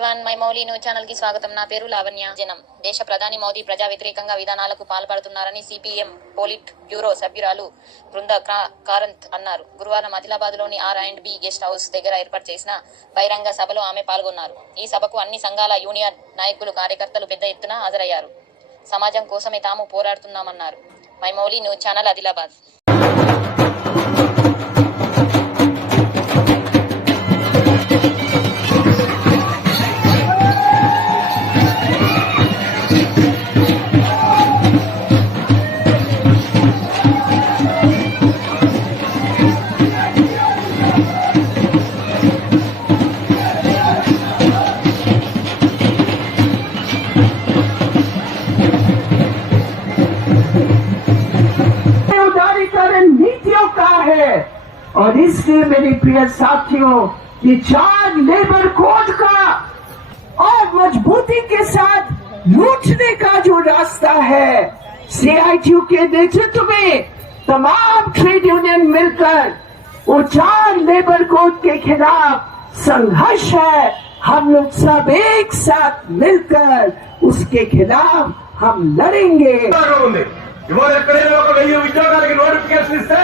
Everyone, my Mouli news channel కి స్వాగతం. నా పేరు లావణ్య. జనం దేశ ప్రధాని మోదీ ప్రజా వ్యతిరేకంగా విధానాలకు పాల్పడుతున్నారని సిపిఎం పోలిట్ బ్యూరో సభ్యురాలు బృంద కారంత్ అన్నారు. గురువారం ఆదిలాబాద్ లోని R&B గెస్ట్ హౌస్ దగ్గర ఏర్పాటు చేసిన బహిరంగ సభలో ఆమె పాల్గొన్నారు. ఈ సభకు అన్ని సంఘాల యూనియన్ నాయకులు, కార్యకర్తలు పెద్ద ఎత్తున హాజరయ్యారు. సమాజం కోసమే తాము పోరాడుతున్నామన్నారు. My Mouli news channel, Adilabad. नीतियों का है और इसलिए मेरे प्रिय साथियों, ये 4 लेबर कोड का और मजबूती के साथ लूटने का जो रास्ता है, CITU के नेतृत्व में तमाम ट्रेड यूनियन मिलकर वो 4 लेबर कोड के खिलाफ संघर्ष है. हम लोग सब एक साथ मिलकर उसके खिलाफ हम लड़ेंगे. ఇవాళ ఎక్కడైనా ఒక 1000 ఉద్యోగాలకి నోటిఫికేషన్ ఇస్తే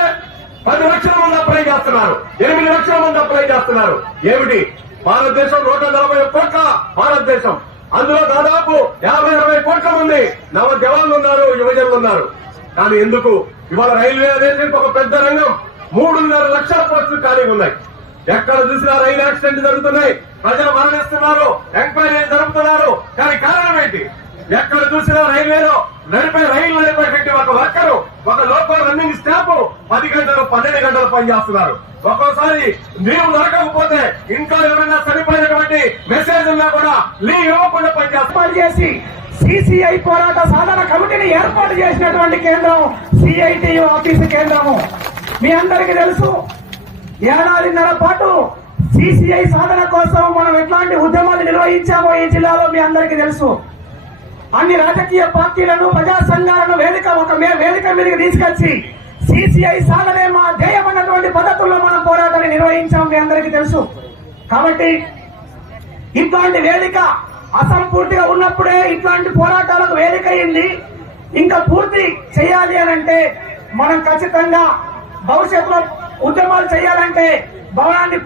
10 లక్షల మంది అప్లై చేస్తున్నారు, 8 లక్షల మంది అప్లై చేస్తున్నారు. ఏమిటి భారతదేశం 140 కోట్ల భారతదేశం, అందులో దాదాపు 50-60 కోట్ల మంది నవ జవాన్లు ఉన్నారు, యువజనులు ఉన్నారు. కానీ ఎందుకు ఇవాళ రైల్వే అనేది ఒక పెద్ద రంగం, 3.5 లక్షల పోస్టులు ఖాళీగా ఉన్నాయి. ఎక్కడ చూసినా రైలు యాక్సిడెంట్ జరుగుతున్నాయి, ప్రజలు మరణిస్తున్నారు, ఎంక్వైరీ జరుపుతున్నారు. కానీ కారణం ఏంటి? ఎక్కడ చూసినా రైల్వేలో రైలు నడిపేటువంటి ఒక వర్కరు, ఒక లోకల్ రన్నింగ్ స్టాఫ్ 10 గంటలు 12 గంటలు పనిచేస్తున్నారు. ఒక్కోసారి లీవ్ దొరకకపోతే ఇంకా ఎవరైనా చనిపోయినటువంటి మెసేజ్ ఉన్నా కూడా లీవ్ ఇవ్వకుండా పనిచేసి CCI పోరాట సాధన కమిటీని ఏర్పాటు చేసినటువంటి కేంద్రం CITU ఆఫీసు కేంద్రము. మీ అందరికీ తెలుసు, 1.5 ఏళ్ల పాటు CCI సాధన కోసం మనం ఎట్లాంటి ఉద్యమాలు నిర్వహించామో ఈ జిల్లాలో మీ అందరికీ తెలుసు. అన్ని రాజకీయ పార్టీలను, ప్రజా సంఘాలను వేదిక మీదకి తీసుకొచ్చి CCI సాధనే మా ధ్యేయం అన్నటువంటి పద్ధతుల్లో మనం పోరాటాన్ని నిర్వహించాం, మీ అందరికీ తెలుసు. కాబట్టి ఇట్లాంటి వేదిక అసంపూర్తిగా ఉన్నప్పుడే ఇట్లాంటి పోరాటాలకు వేదిక అయింది. ఇంకా పూర్తి చేయాలి అని అంటే మనం ఖచ్చితంగా భవిష్యత్తులో ఉద్యమాలు చేయాలంటే భవనాన్ని